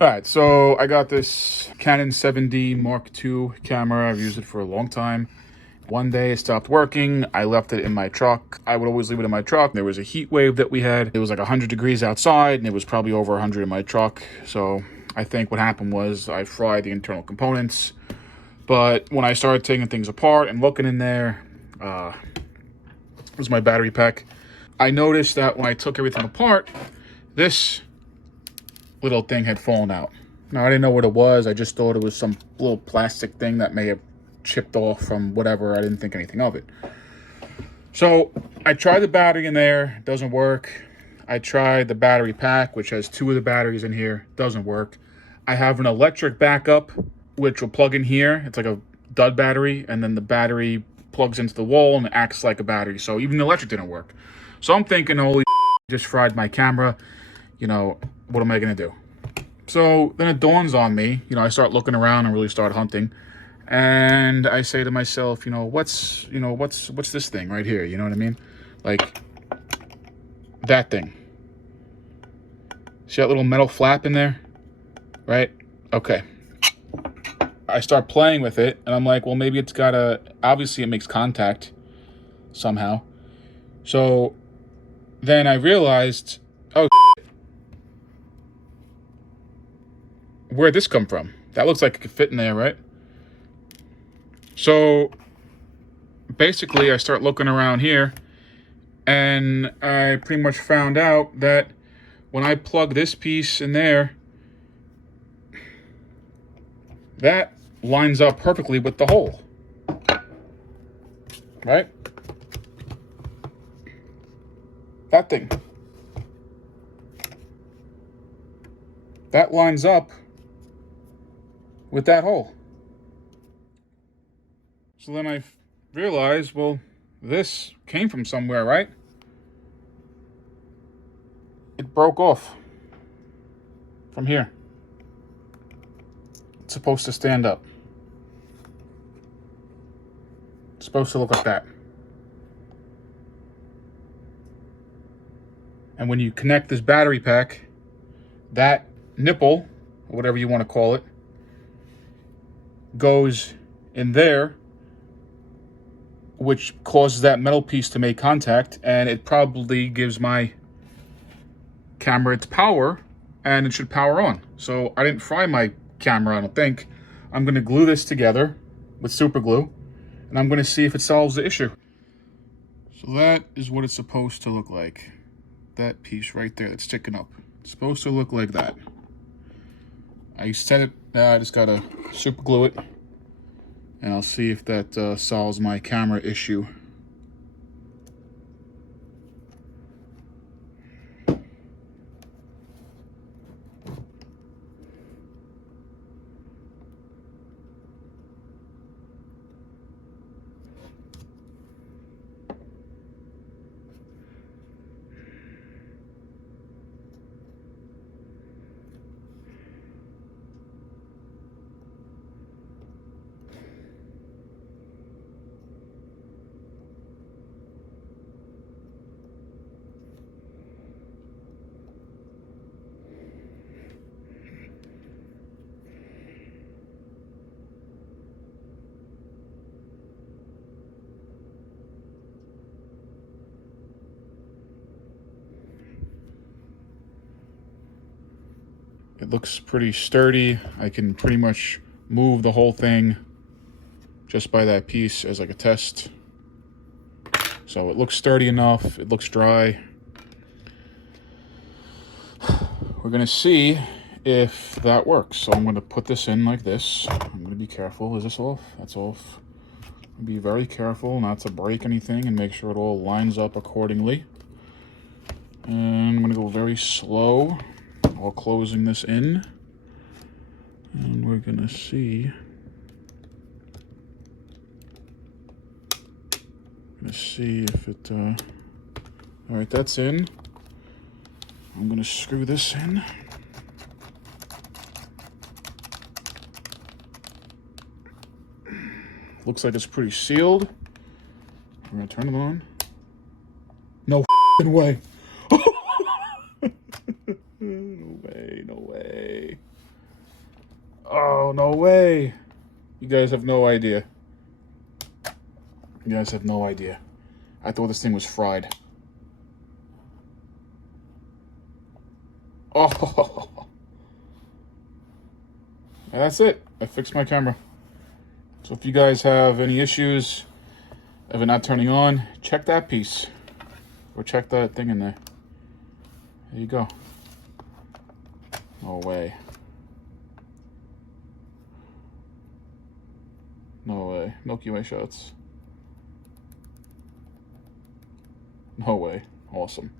All right, so I got this Canon 7D Mark II camera. I've used it for a long time. One day it stopped working. I left it in my truck. I would always leave it in my truck. There was a heat wave that we had. It was like 100 degrees outside and it was probably over 100 in my truck. So I think what happened was I fried the internal components. But when I started taking things apart and looking in there, was my battery pack. I noticed that when I took everything apart, this little thing had fallen out. Now, I didn't know what it was. I just thought it was some little plastic thing that may have chipped off from whatever. I didn't think anything of it. So I tried the battery in there. Doesn't work. I tried the battery pack, which has 2 of the batteries in here. Doesn't work. I have an electric backup, which will plug in here. It's like a dud battery, and then the battery plugs into the wall and acts like a battery. So even the electric didn't work. So I'm thinking, holy just fried my camera. You know, what am I gonna do? So then it dawns on me, I start looking around and really start hunting. And I say to myself, what's this thing right here? You know what I mean? Like that thing. See that little metal flap in there? Right? Okay. I start playing with it and I'm like, well, maybe it's obviously it makes contact somehow. So then I realized, oh, where'd this come from? That looks like it could fit in there, right? So basically I start looking around here and I pretty much found out that when I plug this piece in there, that lines up perfectly with the hole, right? That thing. That lines up with that hole. So then I realized, well, this came from somewhere, right? It broke off from here. It's supposed to stand up. It's supposed to look like that. And when you connect this battery pack, that nipple, or whatever you want to call it, goes in there, which causes that metal piece to make contact, and it probably gives my camera its power, and it should power on. So I didn't fry my camera, I don't think. I'm going to glue this together with super glue, and I'm going to see if it solves the issue. So that is what it's supposed to look like. That piece right there that's sticking up. It's supposed to look like that. I set it, I just gotta super glue it, and I'll see if that solves my camera issue. It looks pretty sturdy. I can pretty much move the whole thing just by that piece as like a test. So it looks sturdy enough. It looks dry. We're gonna see if that works. So I'm gonna put this in like this. I'm gonna be careful. Is this off? That's off. Be very careful not to break anything and make sure it all lines up accordingly. And I'm gonna go very slow while closing this in, and we're gonna see. If it. All right, that's in. I'm gonna screw this in. Looks like it's pretty sealed. I'm gonna turn it on. No way. No way, no way. Oh, no way. You guys have no idea. You guys have no idea. I thought this thing was fried. Oh. And that's it. I fixed my camera. So if you guys have any issues of it not turning on, check that piece. Or check that thing in there. There you go. No way. No way. Milky Way shots. No way. Awesome.